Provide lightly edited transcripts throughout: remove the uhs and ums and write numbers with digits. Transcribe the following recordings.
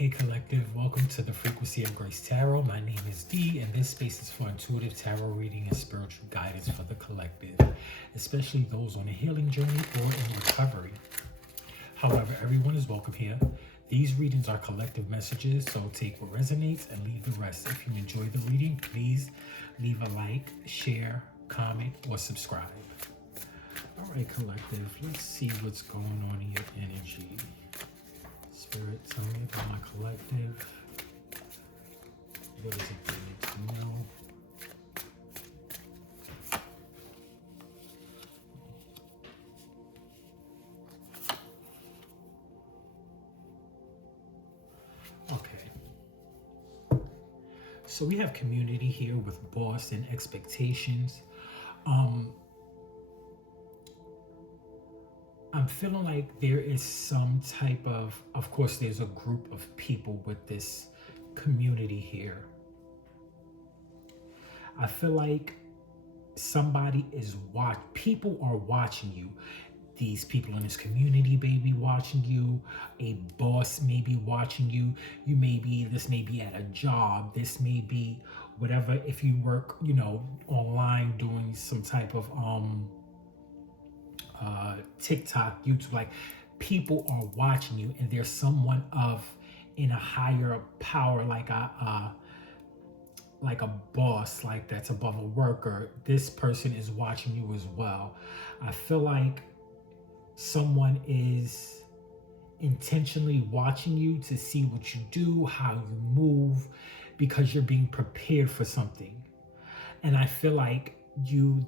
Hey Collective, welcome to the Frequency of Grace Tarot. My name is Dee, and this space is for intuitive tarot reading and spiritual guidance for the collective, especially those on a healing journey or in recovery. However, everyone is welcome here. These readings are collective messages, so take what resonates and leave the rest. If you enjoy the reading, please leave a like, share, comment, or subscribe. All right, collective, let's see what's going on in your energy. Spirit, tell me about my collective. What is it they need to know? Okay. So we have community here with boss and expectations. I'm feeling like there is some type of course, there's a group of people with this community here. I feel like somebody is people are watching you. These people in this community may be watching you. A boss may be watching you. This may be at a job. This may be whatever. If you work, online doing some type of, TikTok, YouTube, like people are watching you, and there's someone in a higher power, like a boss, like that's above a worker. This person is watching you as well. I feel like someone is intentionally watching you to see what you do, how you move, because you're being prepared for something. And I feel like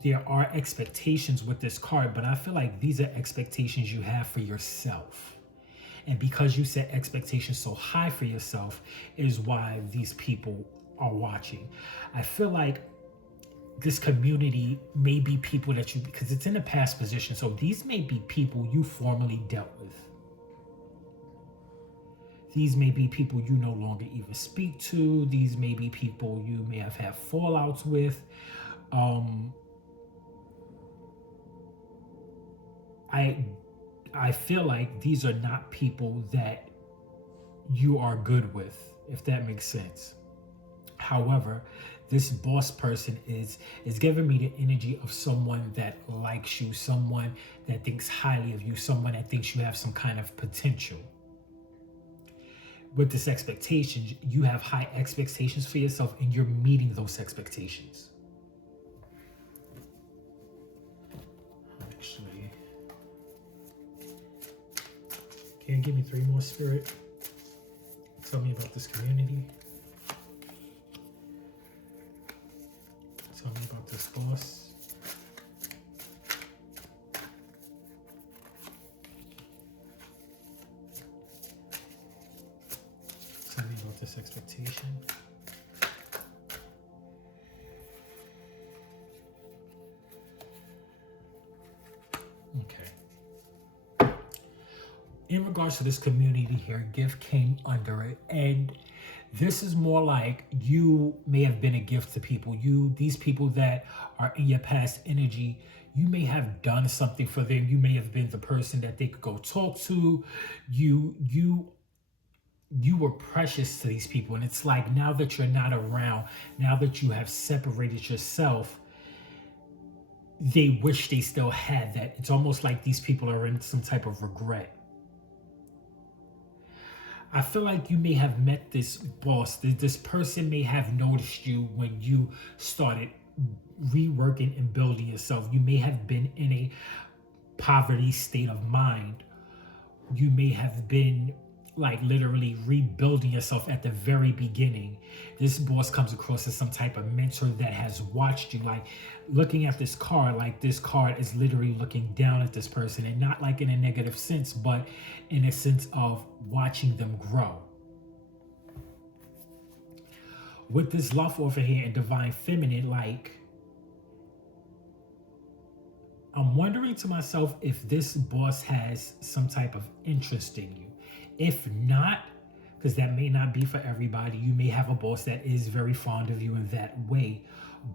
there are expectations with this card, but I feel like these are expectations you have for yourself. And because you set expectations so high for yourself is why these people are watching. I feel like this community may be people that because it's in a past position, so these may be people you formerly dealt with. These may be people you no longer even speak to. These may be people you may have had fallouts with. I feel like these are not people that you are good with, if that makes sense. However, this boss person is giving me the energy of someone that likes you, someone that thinks highly of you, someone that thinks you have some kind of potential. With this expectation, you have high expectations for yourself, and you're meeting those expectations. Actually, can you give me 3 more, Spirit? Tell me about this community. Tell me about this boss. Tell me about this expectation. Okay. In regards to this community here, gift came under it, and this is more like you may have been a gift to people. These people that are in your past energy, you may have done something for them. You may have been the person that they could go talk to. You were precious to these people, and it's like now that you're not around, now that you have separated yourself, they wish they still had that. It's almost like these people are in some type of regret. I feel like you may have met this boss. This person may have noticed you when you started reworking and building yourself. You may have been in a poverty state of mind. You may have been like literally rebuilding yourself at the very beginning. This boss comes across as some type of mentor that has watched you, like looking at this card, like this card is literally looking down at this person, and not like in a negative sense, but in a sense of watching them grow. With this love over here in Divine Feminine, like I'm wondering to myself if this boss has some type of interest in you. If not, because that may not be for everybody, you may have a boss that is very fond of you in that way.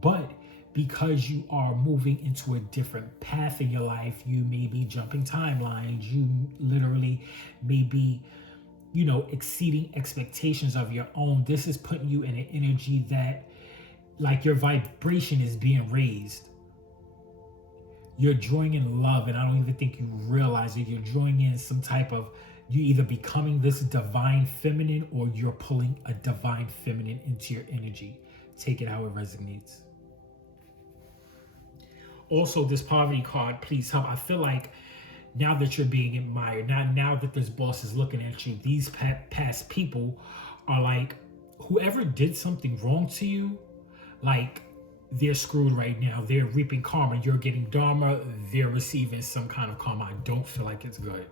But because you are moving into a different path in your life, you may be jumping timelines. You literally may be exceeding expectations of your own. This is putting you in an energy that, like, your vibration is being raised. You're drawing in love, and I don't even think you realize it. You're drawing in some type of, you either becoming this divine feminine or you're pulling a divine feminine into your energy. Take it how it resonates. Also, this poverty card, please help. I feel like now that you're being admired, now that this boss is looking at you, these past people are like, whoever did something wrong to you, like, they're screwed right now. They're reaping karma. You're getting dharma. They're receiving some kind of karma. I don't feel like it's good.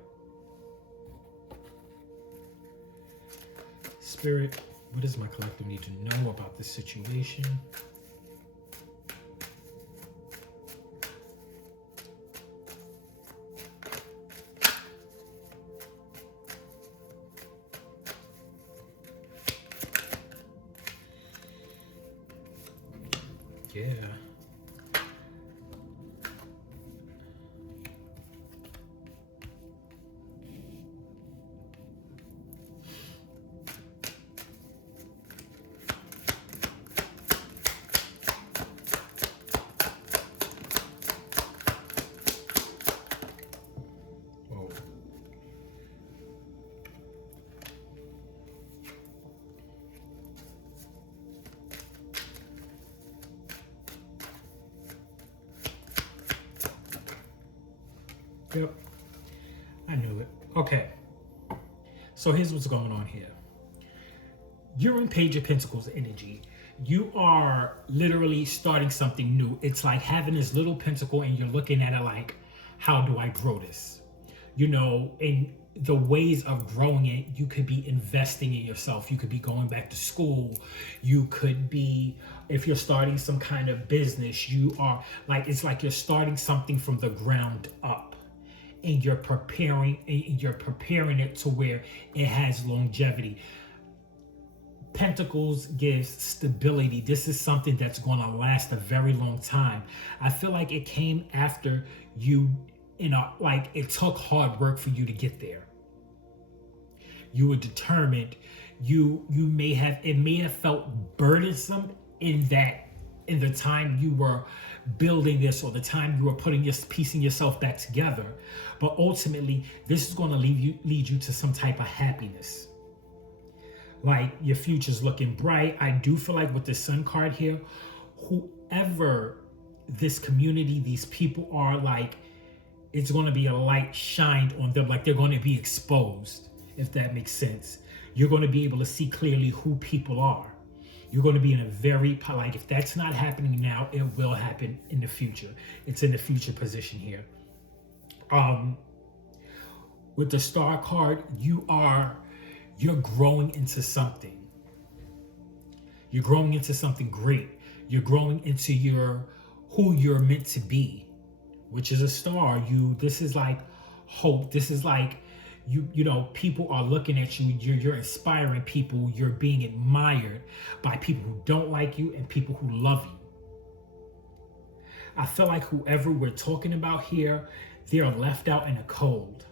Spirit, what does my collective need to know about this situation? Yeah. Whoa. Yep, I knew it. Okay, so here's what's going on here. You're in Page of Pentacles energy. You are literally starting something new. It's like having this little pentacle and you're looking at it like, how do I grow this? In the ways of growing it, you could be investing in yourself. You could be going back to school. You could be, if you're starting some kind of business, it's like you're starting something from the ground up. And you're preparing it to where it has longevity. Pentacles gives stability. This is something that's going to last a very long time. I feel like it came after you, it took hard work for you to get there. You were determined. It may have felt burdensome in the time you were building this, or the time you were piecing yourself back together, but ultimately this is going to lead you to some type of happiness. Like, your future's looking bright. I do feel like with the Sun card here, whoever this community, these people are, like, it's going to be a light shined on them, like they're going to be exposed, if that makes sense. You're going to be able to see clearly who people are. You're going to be in a very, like, if that's not happening now, it will happen in the future. It's in the future position here. With the Star card, you're growing into something. You're growing into something great. You're growing into who you're meant to be, which is a star. This is like hope. This is like, people are looking at you. You're inspiring people. You're being admired by people who don't like you and people who love you. I feel like whoever we're talking about here, they're left out in the cold.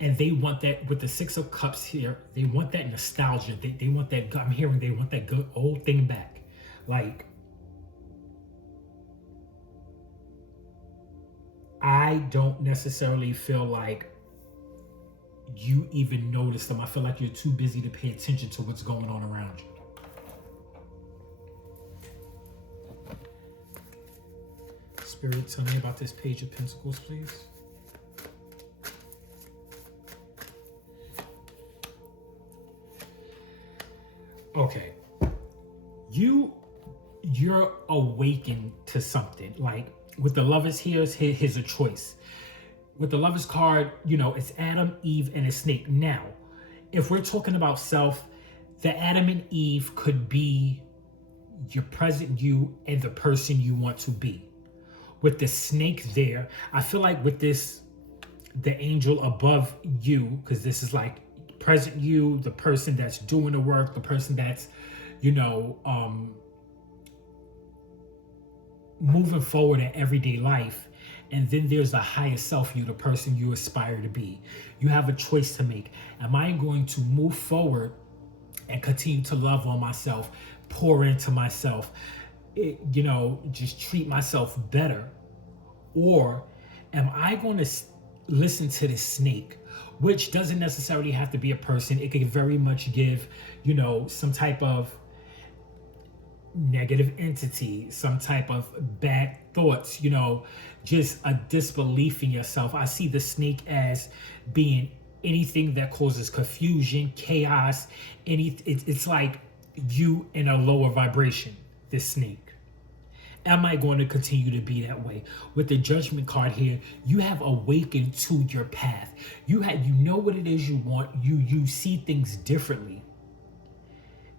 And they want that, with the Six of Cups here, they want that nostalgia. They want that, I'm hearing they want that good old thing back. Like, I don't necessarily feel like you even notice them. I feel like you're too busy to pay attention to what's going on around you. Spirit, tell me about this Page of Pentacles, please. Okay. You're awakened to something. Like, with the Lovers here's a choice. With the Lovers card, it's Adam, Eve, and a snake. Now, if we're talking about self, the Adam and Eve could be your present you and the person you want to be. With the snake there, I feel like with this, the angel above you, because this is like present you, the person that's doing the work, the person that's, moving forward in everyday life. And then there's the higher self you, the person you aspire to be. You have a choice to make. Am I going to move forward and continue to love on myself, pour into myself, just treat myself better? Or am I going to listen to this snake, which doesn't necessarily have to be a person? It could very much give, some type of negative entity, some type of bad thoughts, just a disbelief in yourself. I see the snake as being anything that causes confusion, chaos. It's like you in a lower vibration, this snake. Am I going to continue to be that way? With the judgment card here, you have awakened to your path. You know what it is you want. You see things differently.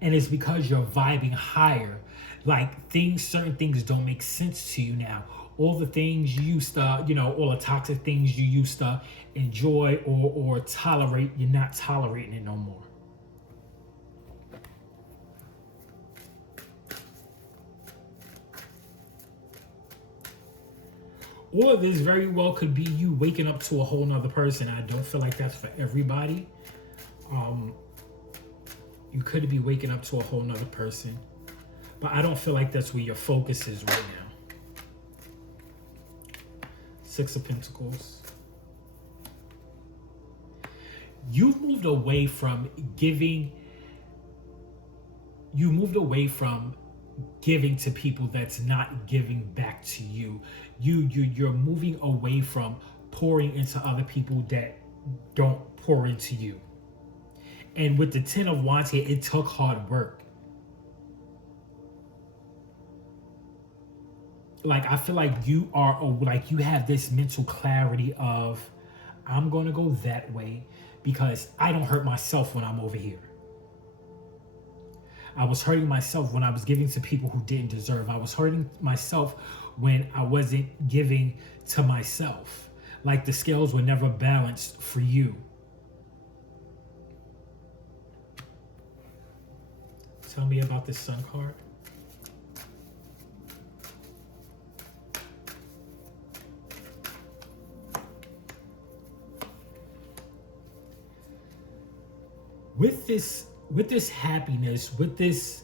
And it's because you're vibing higher. Like certain things don't make sense to you now. All the things you used to, all the toxic things you used to enjoy or tolerate, you're not tolerating it no more. Or this very well could be you waking up to a whole nother person. I don't feel like that's for everybody. You could be waking up to a whole nother person, but I don't feel like that's where your focus is right now. Six of Pentacles. You've moved away from giving. You moved away from giving to people that's not giving back to you. You're moving away from pouring into other people that don't pour into you. And with the Ten of Wands here, it took hard work. Like, I feel like you have this mental clarity of, I'm going to go that way because I don't hurt myself when I'm over here. I was hurting myself when I was giving to people who didn't deserve. I was hurting myself when I wasn't giving to myself. Like the scales were never balanced for you. Tell me about this Sun card. With this happiness, with this,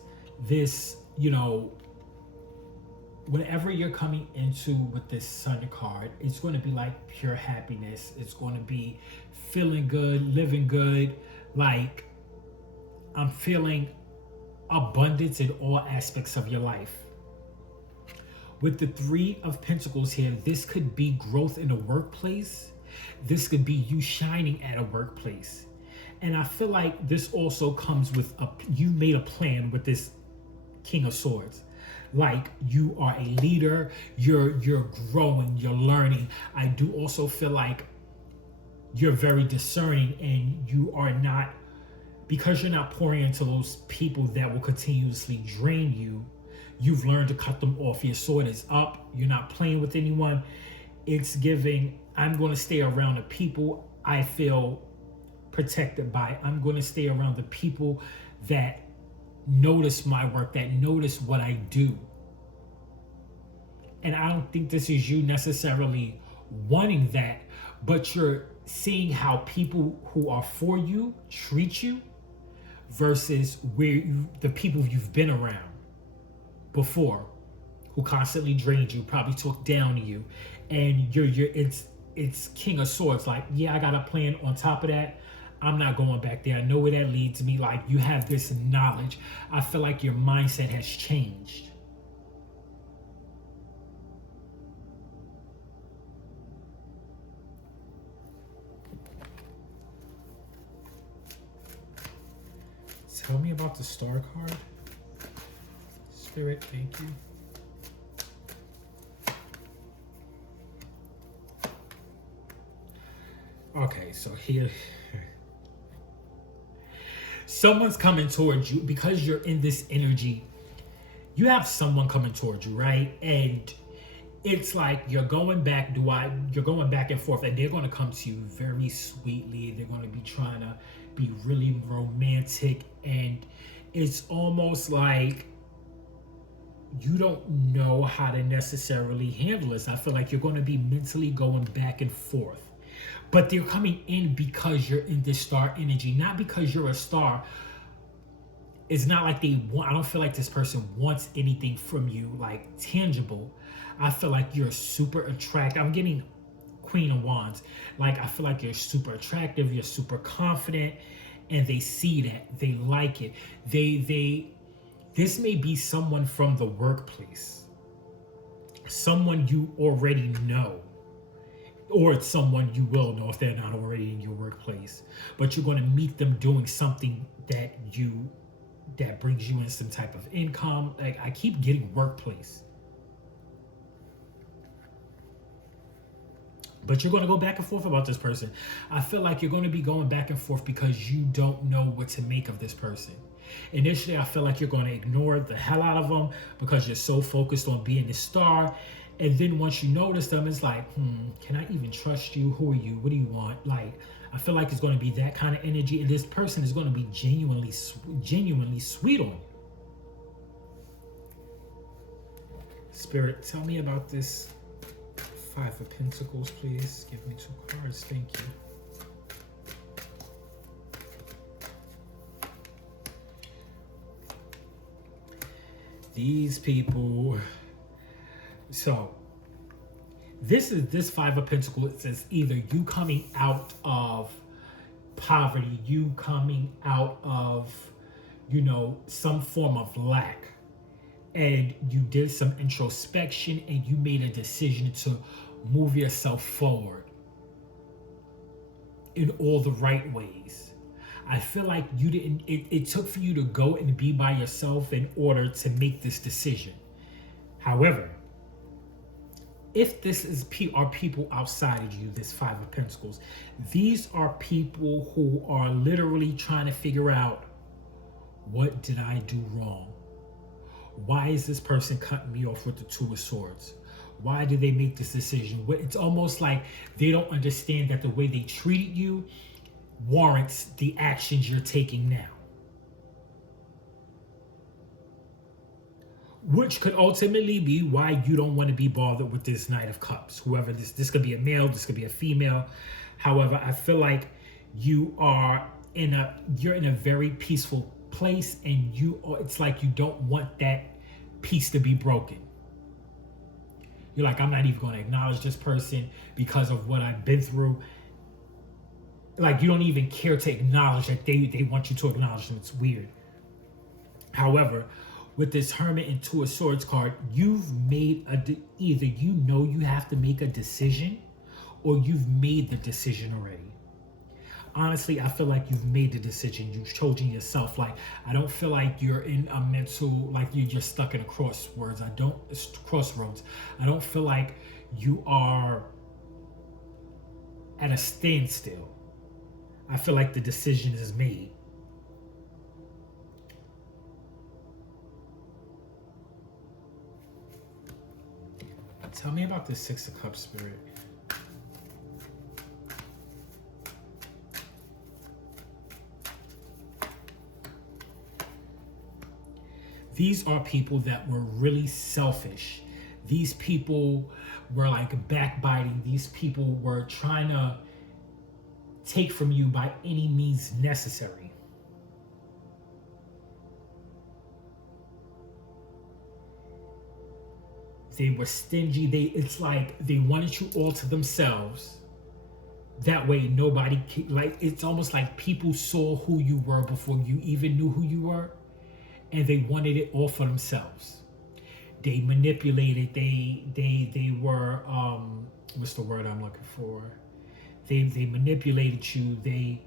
whatever you're coming into with this Sun card, it's going to be like pure happiness. It's going to be feeling good, living good. Like, I'm feeling abundance in all aspects of your life. With the Three of Pentacles here, this could be growth in the workplace. This could be you shining at a workplace. And I feel like this also comes with you made a plan with this King of Swords. Like, you are a leader, you're growing, you're learning. I do also feel like you're very discerning, and you are not, because you're not pouring into those people that will continuously drain you. You've learned to cut them off. Your sword is up. You're not playing with anyone. It's giving, I'm going to stay around the people I feel protected by. I'm going to stay around the people that notice my work, that notice what I do. And I don't think this is you necessarily wanting that, but you're seeing how people who are for you treat you versus the people you've been around before, who constantly drained you, probably talk down to you, and it's King of Swords. Like, yeah, I got a plan. On top of that, I'm not going back there. I know where that leads me. Like, you have this knowledge. I feel like your mindset has changed. Tell me about the Star card. Spirit, thank you. Okay, so here, someone's coming towards you because you're in this energy. You have someone coming towards you, right? And it's like you're going back and forth, and they're going to come to you very sweetly. They're going to be trying to be really romantic, and it's almost like you don't know how to necessarily handle this. I feel like you're going to be mentally going back and forth. But they're coming in because you're in this star energy, not because you're a star. It's not like they want, I don't feel like this person wants anything from you, like tangible. I feel like you're super attractive. I'm getting Queen of Wands. Like, I feel like you're super attractive, you're super confident, and they see that. They like it. This may be someone from the workplace, someone you already know, or it's someone you will know if they're not already in your workplace. But you're going to meet them doing something that brings you in some type of income. Like, I keep getting workplace. But you're going to go back and forth about this person. I feel like you're going to be going back and forth because you don't know what to make of this person. Initially, I feel like you're going to ignore the hell out of them because you're so focused on being the star. And then once you notice them, it's like, can I even trust you? Who are you? What do you want? Like, I feel like it's going to be that kind of energy. And this person is going to be genuinely sweet on you. Spirit, tell me about this Five of Pentacles, please. Give me 2 cards. Thank you. These people. So, this Five of Pentacles, it says either you coming out of poverty, you coming out of, some form of lack, and you did some introspection and you made a decision to move yourself forward in all the right ways. I feel like you didn't, it took for you to go and be by yourself in order to make this decision. However, if this are people outside of you, this Five of Pentacles, these are people who are literally trying to figure out, what did I do wrong? Why is this person cutting me off with the Two of Swords? Why did they make this decision? It's almost like they don't understand that the way they treated you warrants the actions you're taking now. Which could ultimately be why you don't want to be bothered with this Knight of Cups. Whoever this could be a male, this could be a female. However, I feel like you're in a very peaceful place, and it's like you don't want that peace to be broken. You're like, I'm not even going to acknowledge this person because of what I've been through. Like, you don't even care to acknowledge that they want you to acknowledge them. It's weird. However, with this Hermit and Two of Swords card, you've made either you have to make a decision, or you've made the decision already. Honestly, I feel like you've made the decision. You've chosen yourself. Like, I don't feel like you're in a mental, like you're just stuck in a crossroads. I don't feel like you are at a standstill. I feel like the decision is made. Tell me about this Six of Cups, Spirit. These are people that were really selfish. These people were like backbiting. These people were trying to take from you by any means necessary. They were stingy. It's like they wanted you all to themselves. That way nobody, it's almost like people saw who you were before you even knew who you were, and they wanted it all for themselves. They manipulated. They were what's the word I'm looking for? They manipulated you. They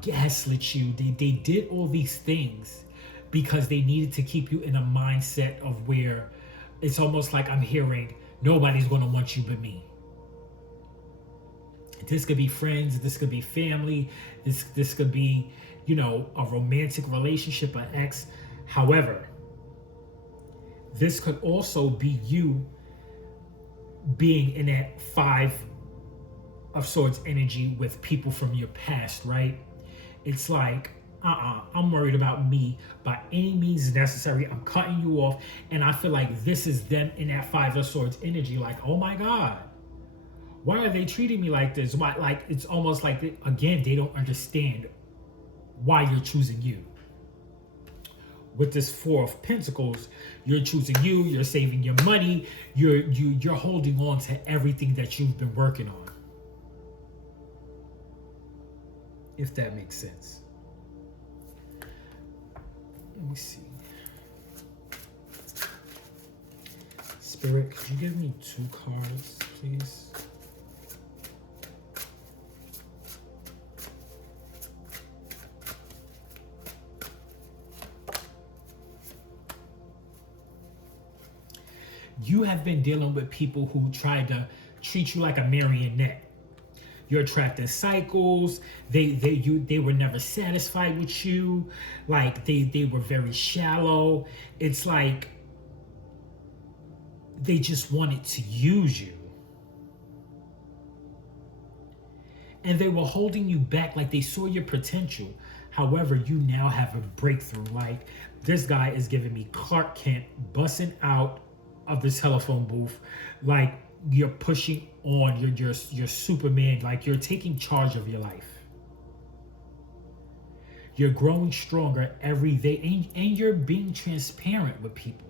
gaslit you. They did all these things because they needed to keep you in a mindset of where it's almost like I'm hearing, nobody's going to want you but me. This could be friends. This could be family. This could be, a romantic relationship, an ex. However, this could also be you being in that Five of Swords energy with people from your past, right? It's like I'm worried about me by any means necessary. I'm cutting you off. And I feel like this is them in that Five of Swords energy. Like, oh my God, why are they treating me like this? Why? Like, it's almost like, again, they don't understand why you're choosing you. With this Four of Pentacles, you're choosing you, you're saving your money, you're holding on to everything that you've been working on. If that makes sense. Let me see. Spirit, could you give me 2 cards, please? You have been dealing with people who tried to treat you like a marionette. You're attracting cycles. They were never satisfied with you. Like they were very shallow. It's like they just wanted to use you. And they were holding you back, like they saw your potential. However, you now have a breakthrough. Like, this guy is giving me Clark Kent busting out of the telephone booth. Like, you're pushing on, you're Superman. Like, you're taking charge of your life. You're growing stronger every day, and you're being transparent with people.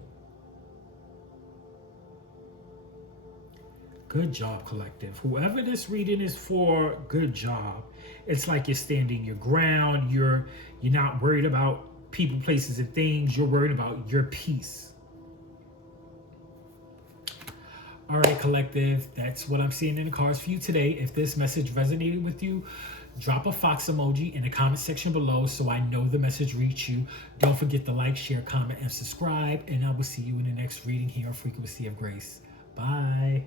Good job, collective. Whoever this reading is for, good job. It's like you're standing your ground. You're not worried about people, places, and things. You're worried about your peace. All right, collective. That's what I'm seeing in the cards for you today. If this message resonated with you, drop a fox emoji in the comment section below so I know the message reached you. Don't forget to like, share, comment, and subscribe. And I will see you in the next reading here on Frequency of Grace. Bye.